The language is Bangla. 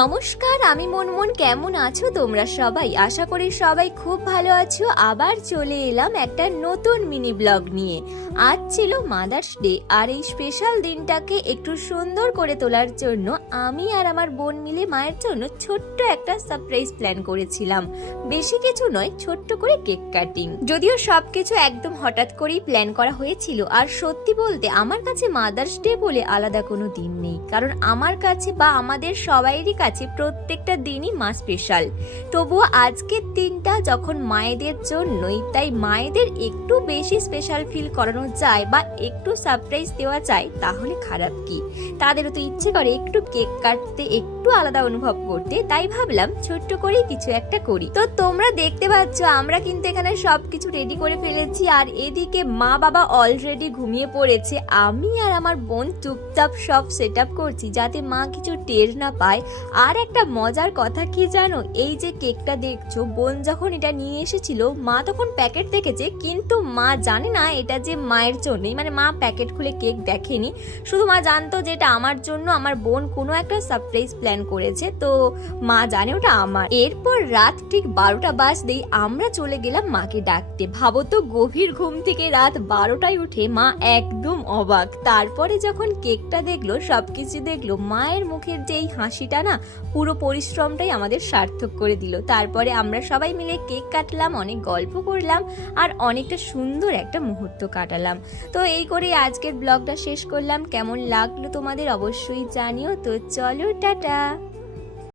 নমস্কার, আমি মনমন। কেমন আছো তোমরা সবাই? আশা করি সবাই খুব ভালো আছো। আবার চলে এলাম একটা নতুন মিনি ব্লগ নিয়ে। আজ ছিল মাদার্স ডে, আর এই স্পেশাল দিনটাকে একটু সুন্দর করে তোলার জন্য আমি আর আমার বোন মিলে মায়ের জন্য ছোট্ট একটা সারপ্রাইজ প্ল্যান করেছিলাম। বেশি কিছু নয়, ছোট্ট করে কেক কাটিং। যদিও সবকিছু একদম হঠাৎ করেই প্ল্যান করা হয়েছিল, আর সত্যি বলতে আমার কাছে মাদার্স ডে বলে আলাদা কোনো দিন নেই, কারণ আমার কাছে বা আমাদের সবাইরই কাছে প্রত্যেকটা দিনই মা স্পেশাল। তবুও আজকের দিনটা যখন মায়েদের জন্যই, তাই মায়েদের একটু বেশি স্পেশাল ফিল করানো যায় বা একটু সারপ্রাইজ দেওয়া যায়, তাহলে খারাপ কি? তাদেরও তো ইচ্ছে করে একটু কেক কাটতে, একটু আলাদা অনুভব করতে। তাই ভাবলাম ছোট্ট করেই কিছু একটা করি। তো তোমরা দেখতে পাচ্ছ আমরা কিন্তু এখানে সবকিছু রেডি করে ফেলেছি, আর এদিকে মা বাবা অলরেডি ঘুমিয়ে পড়েছে। আমি আর আমার বোন চুপচাপ সব সেট আপ করছি যাতে মা কিছু টের না পায়। আর একটা মজার কথা কি জানো, এই যে কেকটা দেখছো, বোন যখন এটা নিয়ে এসেছিল মা তখন প্যাকেট দেখেছে, কিন্তু মা জানে না এটা যে মায়ের জন্যই। মানে মা প্যাকেট খুলে কেক দেখেনি, শুধু মা জানতো যে এটা আমার জন্য, আমার বোন কোনো একটা সারপ্রাইজ প্ল্যান করেছে, তো মা জানে ওটা আমার। এরপর রাত ঠিক 12টা বাজতেই আমরা চলে গেলাম মাকে ডাকতে। ভাবো তো, গভীর ঘুম থেকে রাত 12টায় উঠে মা একদম অবাক। তারপরে যখন কেকটা দেখলো, সবকিছু দেখলো, মায়ের মুখের যে এই হাসিটা না, পুরো পরিশ্রমটাই আমাদের সার্থক করে দিল। তারপরে আমরা সবাই মিলে কেক কাটলাম, অনেক গল্প করলাম, আর অনেকটা সুন্দর একটা মুহূর্ত কাটালাম। তো এই করে আজকের ব্লগটা শেষ করলাম। কেমন লাগলো তোমাদের অবশ্যই জানিও। তো চলো, টাটা।